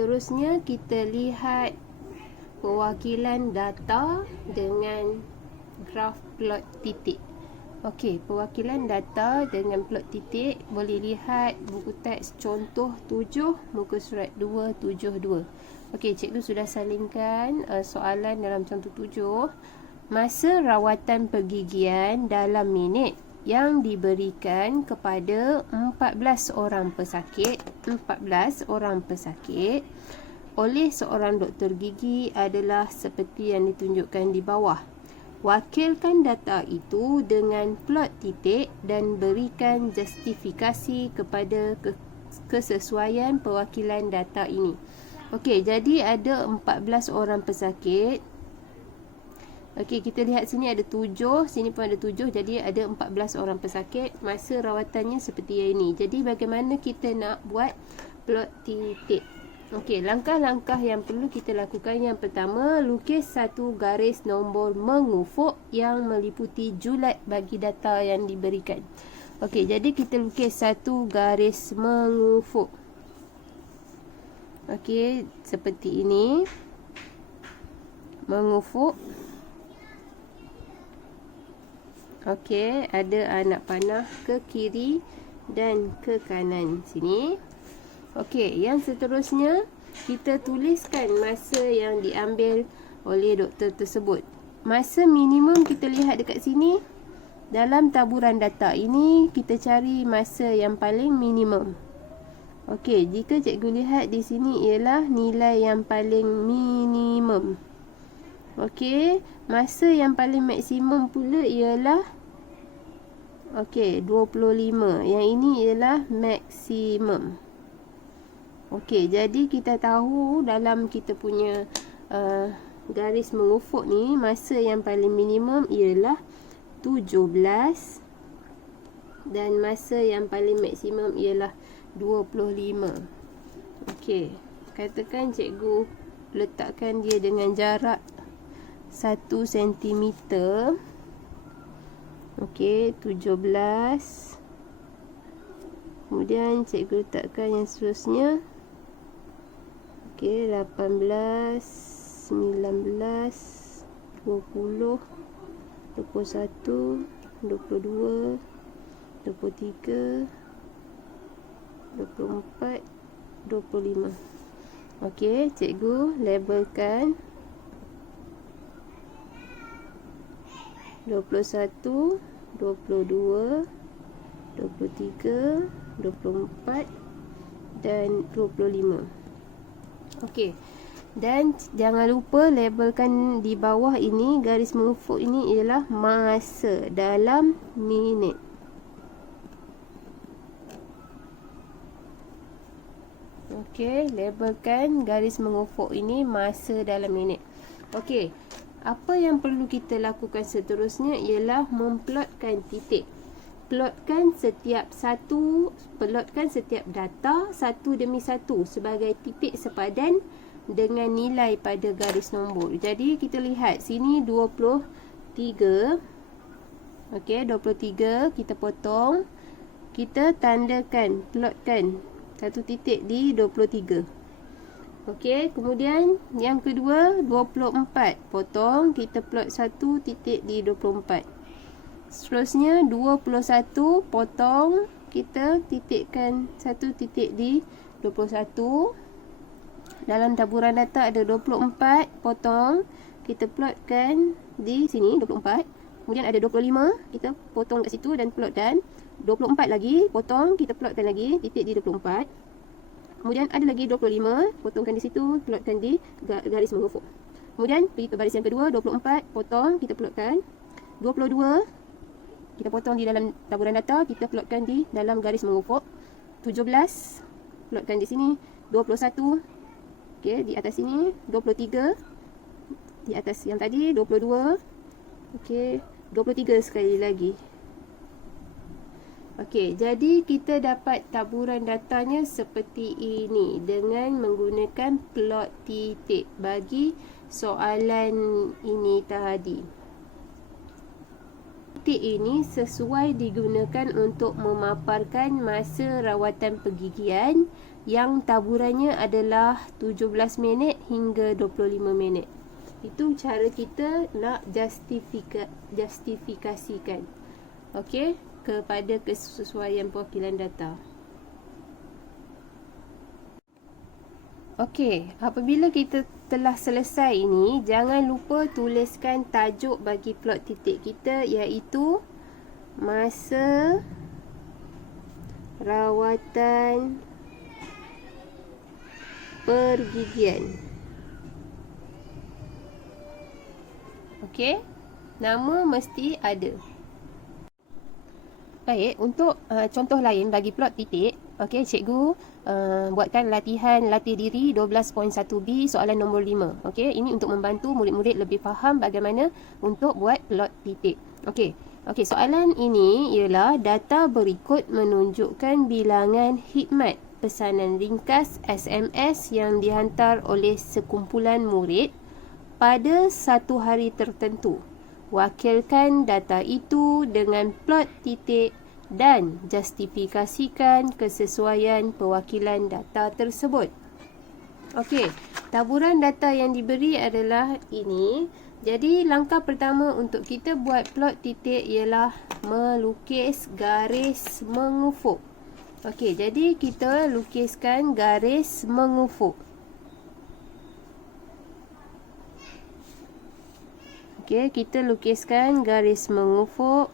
seterusnya kita lihat perwakilan data dengan graf plot titik. Okey, perwakilan data dengan plot titik boleh lihat buku teks contoh 7 muka surat 272. Okey, cikgu sudah salingkan soalan dalam contoh 7. Masa rawatan pergigian dalam minit yang diberikan kepada 14 orang pesakit oleh seorang doktor gigi adalah seperti yang ditunjukkan di bawah. Wakilkan data itu dengan plot titik dan berikan justifikasi kepada kesesuaian perwakilan data ini. Okey, jadi ada 14 orang pesakit. Okey, kita lihat sini ada 7, sini pun ada 7, jadi ada 14 orang pesakit. Masa rawatannya seperti yang ini. Jadi bagaimana kita nak buat plot titik? Okey, langkah-langkah yang perlu kita lakukan. Yang pertama, lukis satu garis nombor mengufuk yang meliputi julat bagi data yang diberikan. Okey, jadi kita lukis satu garis mengufuk. Okey, seperti ini. Mengufuk. Okey, ada anak panah ke kiri dan ke kanan sini. Okey, yang seterusnya kita tuliskan masa yang diambil oleh doktor tersebut. Masa minimum kita lihat dekat sini. Dalam taburan data ini kita cari masa yang paling minimum. Okey, jika cikgu lihat di sini ialah nilai yang paling minimum. Okey, masa yang paling maksimum pula ialah 25. Yang ini ialah maksimum. Okey, jadi kita tahu dalam kita punya garis mengufuk ni, masa yang paling minimum ialah 17 dan masa yang paling maksimum ialah 25. Okey, katakan cikgu letakkan dia dengan jarak 1 cm. Okey, 17. Kemudian cikgu letakkan yang seterusnya. Okey, 18, 19, 20, 21, 22, 23, 24, 25. Okey, cikgu labelkan 21, 22, 23, 24 dan 25. Okey. Dan jangan lupa labelkan di bawah ini, garis mengufuk ini ialah masa dalam minit. Okey, labelkan garis mengufuk ini masa dalam minit. Okey. Apa yang perlu kita lakukan seterusnya ialah memplotkan titik. Plotkan setiap data satu demi satu sebagai titik sepadan dengan nilai pada garis nombor. Jadi kita lihat sini 23. Okey, 23 kita potong. Kita tandakan, plotkan satu titik di 23. Okey, kemudian yang kedua 24. Potong, kita plot satu titik di 24. Seterusnya 21, potong, kita titikkan satu titik di 21. Dalam taburan data ada 24, potong, kita plotkan di sini 24. Kemudian ada 25, kita potong kat situ dan plotkan. 24 lagi, potong, kita plotkan lagi titik di 24. Kemudian ada lagi 25, potongkan di situ, plotkan di garis mengufuk. Kemudian pergi ke baris yang kedua, 24, potong, kita plotkan. 22, kita potong di dalam taburan data, kita plotkan di dalam garis mengufuk. 17, plotkan di sini. 21, okey, di atas sini. 23, di atas yang tadi. 22, okey, 23 sekali lagi. Okey, jadi kita dapat taburan datanya seperti ini dengan menggunakan plot titik bagi soalan ini tadi. titik ini sesuai digunakan untuk memaparkan masa rawatan pergigian yang taburannya adalah 17 minit hingga 25 minit. Itu cara kita nak justifikasikan okey, kepada kesesuaian perwakilan data. Okey, apabila kita telah selesai ini, jangan lupa tuliskan tajuk bagi plot titik kita, iaitu masa rawatan pergigian. Okey, nama mesti ada. Baik, untuk contoh lain bagi plot titik, okey, cikgu buatkan latihan latih diri 12.1b soalan nombor 5. Okey, ini untuk membantu murid-murid lebih faham bagaimana untuk buat plot titik. Okey, soalan ini ialah data berikut menunjukkan bilangan khidmat pesanan ringkas SMS yang dihantar oleh sekumpulan murid pada satu hari tertentu. Wakilkan data itu dengan plot titik dan justifikasikan kesesuaian perwakilan data tersebut. Okey, taburan data yang diberi adalah ini. Jadi langkah pertama untuk kita buat plot titik ialah melukis garis mengufuk. Okey, jadi kita lukiskan garis mengufuk. Okey, kita lukiskan garis mengufuk.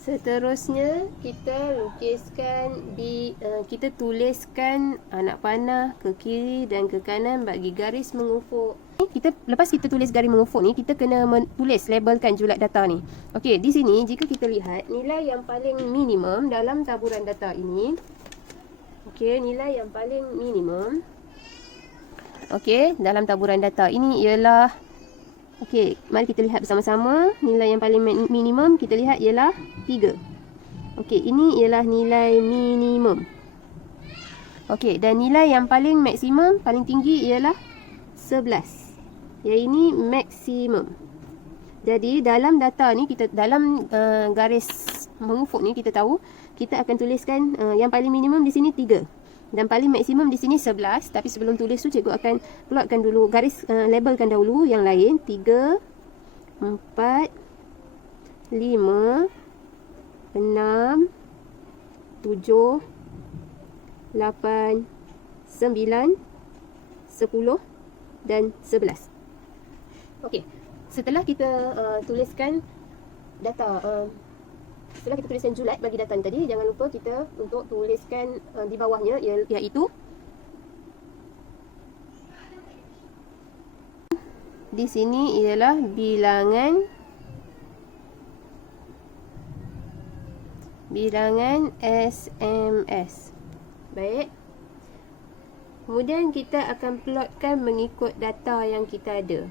Seterusnya kita lukiskan kita tuliskan anak panah ke kiri dan ke kanan bagi garis mengufuk. Lepas kita tulis garis mengufuk ni, kita kena tulis labelkan julat data ni. Okey, di sini jika kita lihat nilai yang paling minimum dalam taburan data ini. Okey, nilai yang paling minimum. Okey, dalam taburan data ini ialah, okey, mari kita lihat bersama-sama. Nilai yang paling minimum kita lihat ialah 3. Okey, ini ialah nilai minimum. Okey, dan nilai yang paling maksimum, paling tinggi ialah 11. Yang ini maksimum. Jadi dalam data ni, kita dalam garis mengufuk ni, kita tahu kita akan tuliskan yang paling minimum di sini 3. Dan paling maksimum di sini 11. Tapi sebelum tulis tu, cikgu akan plotkan dulu, garis labelkan dahulu yang lain. 3, 4, 5, 6, 7, 8, 9, 10 dan 11. Okey, setelah kita tuliskan data, setelah kita tuliskan julat bagi data tadi, jangan lupa kita untuk tuliskan di bawahnya, iaitu di sini ialah bilangan SMS. Baik. Kemudian kita akan plotkan mengikut data yang kita ada.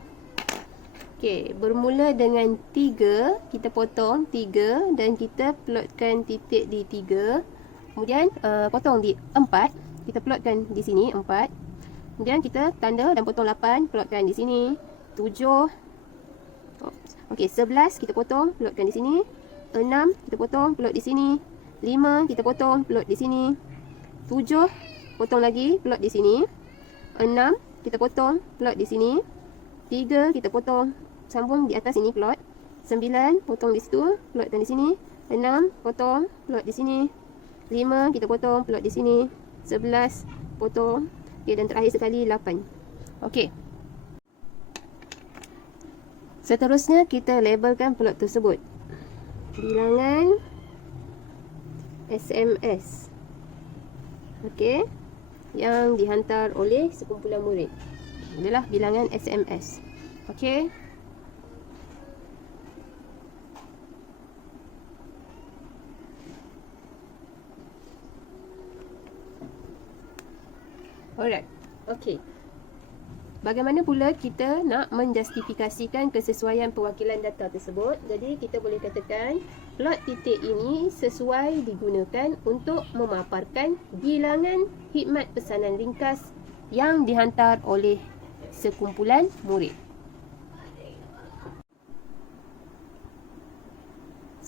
Okey, bermula dengan 3, kita potong 3 dan kita plotkan titik di 3. Kemudian potong di 4, kita plotkan di sini 4. Kemudian kita tanda dan potong 8, plotkan di sini. 7. Okey, 11 kita potong, plotkan di sini. 6 kita potong, plot di sini. 5 kita potong, plot di sini. 7 potong lagi, plot di sini. 6 kita potong, plot di sini. 3 kita potong, sambung di atas sini, plot. 9 potong di situ, plotkan di sini. 6 potong, plot di sini. 5 kita potong, plot di sini. 11 potong. Okey, dan terakhir sekali 8. Okey. Seterusnya kita labelkan plot tersebut. Bilangan SMS. Okey, yang dihantar oleh sekumpulan murid adalah bilangan SMS. Okey. Alright. Okey. Bagaimana pula kita nak menjustifikasikan kesesuaian perwakilan data tersebut? Jadi kita boleh katakan plot titik ini sesuai digunakan untuk memaparkan bilangan khidmat pesanan ringkas yang dihantar oleh sekumpulan murid.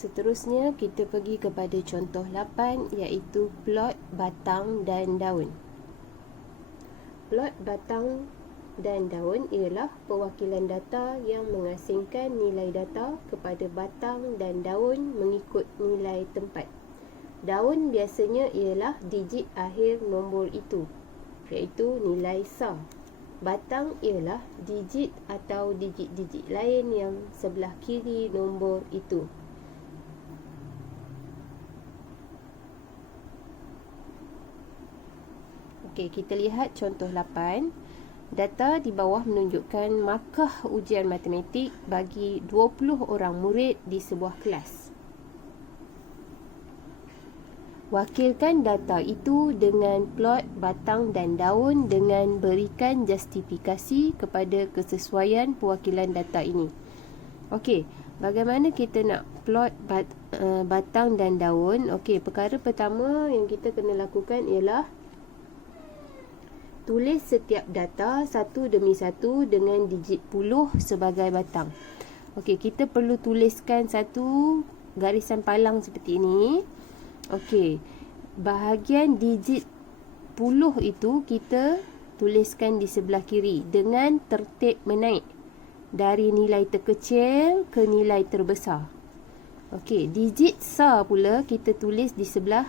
Seterusnya kita pergi kepada contoh 8, iaitu plot batang dan daun. Plot batang dan daun ialah perwakilan data yang mengasingkan nilai data kepada batang dan daun mengikut nilai tempat. Daun biasanya ialah digit akhir nombor itu, iaitu nilai SAR. Batang ialah digit atau digit-digit lain yang sebelah kiri nombor itu. Okey, kita lihat contoh 8. Data di bawah menunjukkan markah ujian matematik bagi 20 orang murid di sebuah kelas. Wakilkan data itu dengan plot batang dan daun dengan berikan justifikasi kepada kesesuaian perwakilan data ini. Okey, bagaimana kita nak plot batang dan daun? Okey, perkara pertama yang kita kena lakukan ialah tulis setiap data satu demi satu dengan digit puluh sebagai batang. Okey, kita perlu tuliskan satu garisan palang seperti ini. Okey, bahagian digit puluh itu kita tuliskan di sebelah kiri dengan tertib menaik dari nilai terkecil ke nilai terbesar. Okey, digit SAR pula kita tulis di sebelah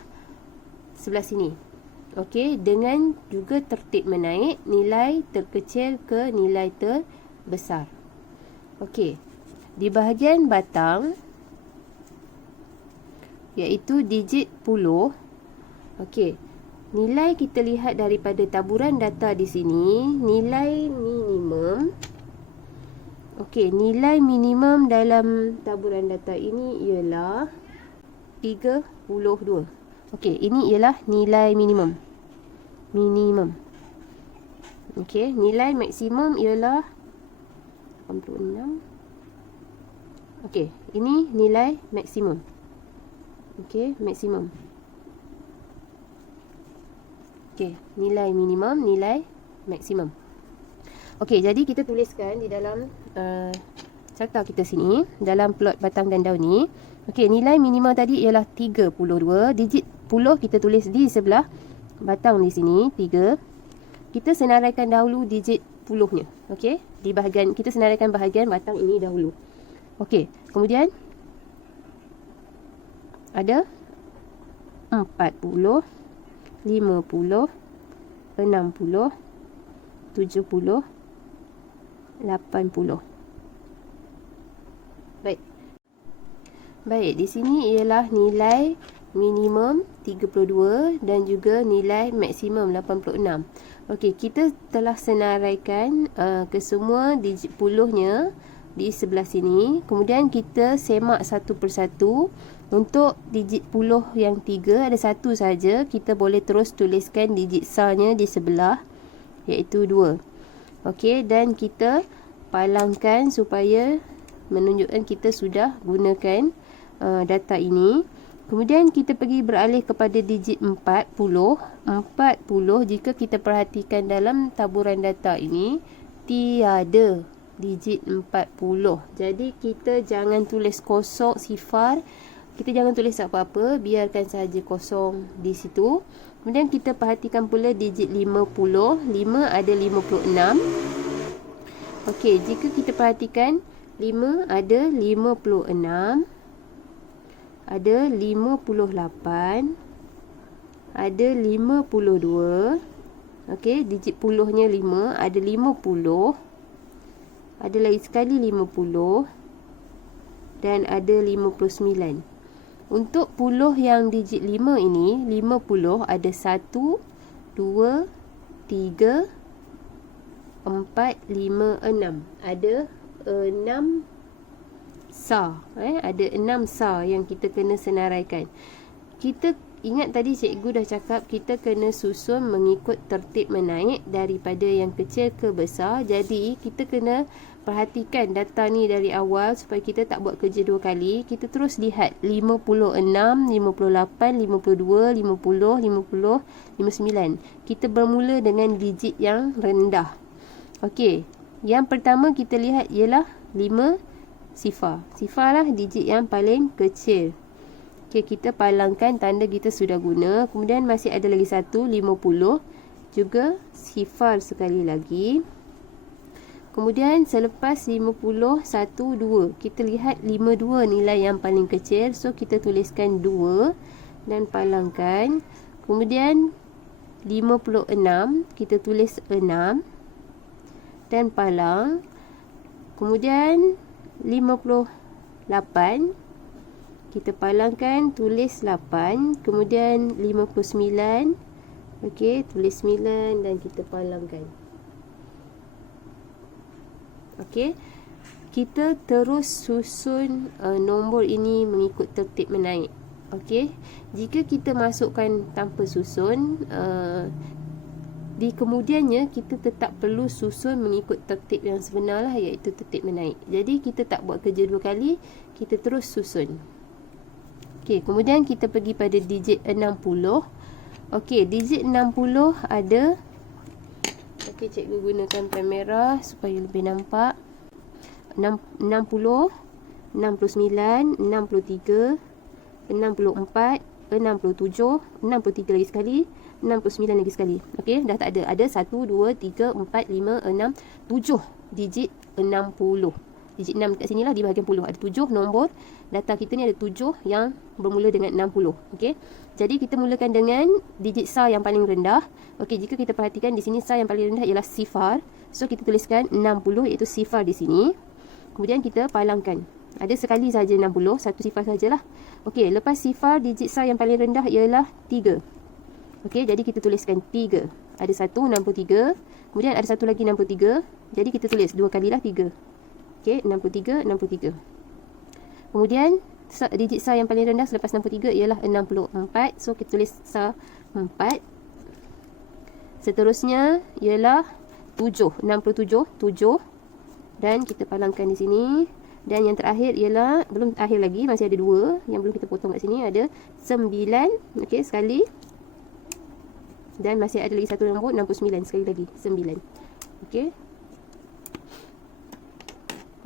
sini. Okey, dengan juga tertib menaik nilai terkecil ke nilai terbesar. Okey, di bahagian batang iaitu digit puluh. Okey, nilai kita lihat daripada taburan data di sini, nilai minimum. Okey, nilai minimum dalam taburan data ini ialah 32. Okey, ini ialah nilai minimum. Okey, nilai maksimum ialah 86. Okey, ini nilai maksimum. Okey, maksimum. Okey, nilai minimum, nilai maksimum. Okey, jadi kita tuliskan di dalam carta kita sini, dalam plot batang dan daun ni. Okey, nilai minimum tadi ialah 32. Digit 10 kita tulis di sebelah batang di sini, 3. Kita senaraikan dahulu digit 10-nya. Okey, di bahagian kita senaraikan bahagian batang ini dahulu. Okey, kemudian ada 40, 50, 60, 70, 80. Baik, di sini ialah nilai minimum 32 dan juga nilai maksimum 86. Okey, kita telah senaraikan kesemua digit puluhnya di sebelah sini. Kemudian kita semak satu persatu. Untuk digit puluh yang 3 ada satu saja. Kita boleh terus tuliskan digit SAR-nya di sebelah, iaitu 2. Okey, dan kita palangkan supaya menunjukkan kita sudah gunakan data ini. Kemudian kita pergi beralih kepada digit 40. 40, jika kita perhatikan dalam taburan data ini, tiada digit 40. Jadi kita jangan tulis kosong, sifar. Kita jangan tulis apa-apa, biarkan saja kosong di situ. Kemudian kita perhatikan pula digit 50. 5 ada 56. Okey, jika kita perhatikan 5 ada 56, ada 58, ada 52. Okey, digit puluhnya 5, ada 50, ada lagi sekali 50 dan ada 59. Untuk puluh yang digit 5 ini, 50 ada 1, 2, 3, 4, 5, 6. Ada 6 SAR. Ada 6 SAR yang kita kena senaraikan. Kita ingat tadi cikgu dah cakap kita kena susun mengikut tertib menaik daripada yang kecil ke besar. Jadi kita kena perhatikan data ni dari awal supaya kita tak buat kerja dua kali. Kita terus lihat 56, 58, 52, 50, 50, 59. Kita bermula dengan digit yang rendah. Okey, yang pertama kita lihat ialah 5, sifar. Sifar lah digit yang paling kecil. Okey, kita palangkan tanda kita sudah guna. Kemudian masih ada lagi satu, 50. Juga sifar sekali lagi. Kemudian selepas 50, 1, 2. Kita lihat 52 nilai yang paling kecil. So, kita tuliskan 2 dan palangkan. Kemudian 56, kita tulis 6 dan palang. Kemudian 58, kita palangkan, tulis 8. Kemudian 59, okey, tulis 9 dan kita palangkan. Okey, kita terus susun nombor ini mengikut tertib menaik. Okey, jika kita masukkan tanpa susun, di kemudiannya kita tetap perlu susun mengikut tertib yang sebenar lah, iaitu tertib menaik. Jadi kita tak buat kerja dua kali, kita terus susun. Okey, kemudian kita pergi pada digit 60. Okey, digit 60 ada. Okey, cikgu gunakan pen merah supaya lebih nampak. 60, 69, 63, 64, 67, 63 lagi sekali, 69 lagi sekali. Okey, dah tak ada. Ada 1, 2, 3, 4, 5, 6, 7 digit 60. Digit 6 kat sini lah, di bahagian puluh. Ada 7 nombor. Data kita ni ada 7 yang bermula dengan 60. Okey, jadi kita mulakan dengan digit SAR yang paling rendah. Okey, jika kita perhatikan di sini SAR yang paling rendah ialah sifar. So, kita tuliskan 60 iaitu sifar di sini. Kemudian kita palangkan. Ada sekali saja 60, satu sifar sajalah. Okey, lepas sifar, digit SAR yang paling rendah ialah 3. Okey, jadi kita tuliskan 3. Ada 1, 63. Kemudian ada satu lagi 63. Jadi kita tulis 2 kalilah 3. Okey, 63, 63. Kemudian digit SAR yang paling rendah selepas 63 ialah 64. So, kita tulis SAR 4. Seterusnya ialah 7. 67, 7. Dan kita palangkan di sini. Dan yang terakhir ialah, belum akhir lagi, masih ada 2 yang belum kita potong kat sini. Ada 9. Okey, sekali. Dan masih ada lagi satu nombor, 69. Sekali lagi, 9. Okey.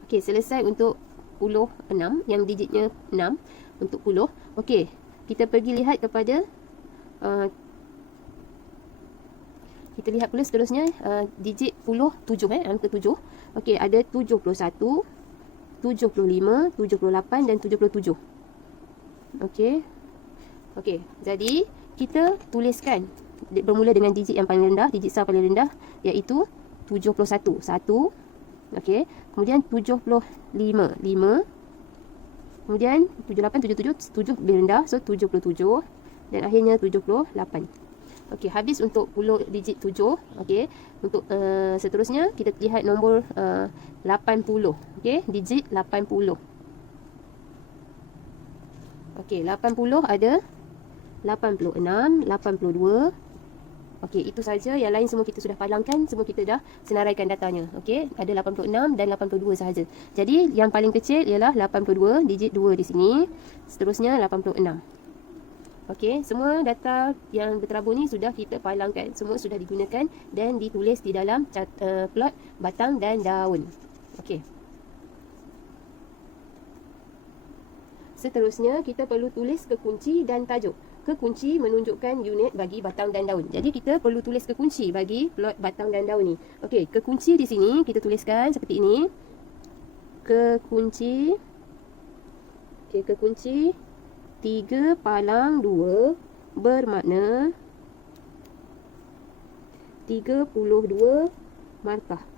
Okey, selesai untuk puluh 6, yang digitnya 6 untuk puluh. Okey, kita pergi lihat kepada kita lihat pula seterusnya digit puluh 7, angka 7. Okey, ada 71, 75, 78 dan 77. Okey. Okey, jadi kita tuliskan bermula dengan digit yang paling rendah, digit SAR paling rendah, iaitu 71. 1. Okey, kemudian 75, 5. Kemudian 78, 77, 7 lebih rendah, so 77 dan akhirnya 78. Okey, habis untuk puluh digit 7. Okey, untuk seterusnya kita lihat nombor 80. Okey, digit 80. Okey, 80 ada 86, 82. Okey, itu saja. Yang lain semua kita sudah palangkan, semua kita dah senaraikan datanya. Okey, ada 86 dan 82 sahaja. Jadi yang paling kecil ialah 82, digit 2 di sini. Seterusnya 86. Okey, semua data yang berterabur ni sudah kita palangkan. Semua sudah digunakan dan ditulis di dalam plot batang dan daun. Okey. Seterusnya kita perlu tulis kekunci dan tajuk. Kekunci menunjukkan unit bagi batang dan daun. Jadi kita perlu tulis kekunci bagi plot batang dan daun ni. Okey, kekunci di sini kita tuliskan seperti ini. Kekunci. Okey, kekunci 3 palang 2 bermakna 32 markah.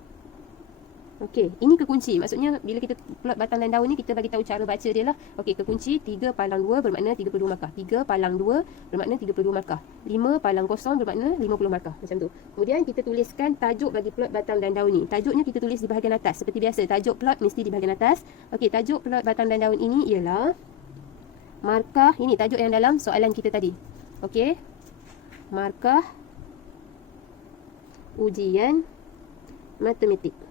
Okey, ini kekunci. Maksudnya bila kita plot batang dan daun ni, kita bagi tahu cara baca dia lah. Okey, kekunci 3 palang 2 bermakna 32 markah. 3 palang 2 bermakna 32 markah. 5 palang kosong bermakna 50 markah. Macam tu. Kemudian kita tuliskan tajuk bagi plot batang dan daun ni. Tajuknya kita tulis di bahagian atas. Seperti biasa, tajuk plot mesti di bahagian atas. Okey, tajuk plot batang dan daun ini ialah markah. Ini tajuk yang dalam soalan kita tadi. Okey, markah ujian matematik.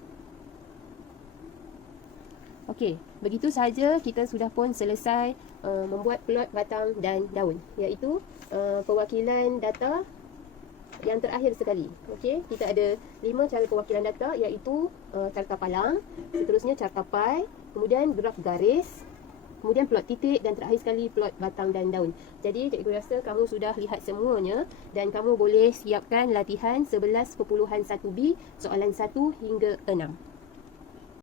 Okey, begitu sahaja kita sudah pun selesai membuat plot batang dan daun, iaitu perwakilan data yang terakhir sekali. Okey, kita ada 5 cara perwakilan data, iaitu carta palang, seterusnya carta pai, kemudian graf garis, kemudian plot titik, dan terakhir sekali plot batang dan daun. Jadi cikgu rasa kamu sudah lihat semuanya dan kamu boleh siapkan latihan 11.1B soalan 1 hingga 6.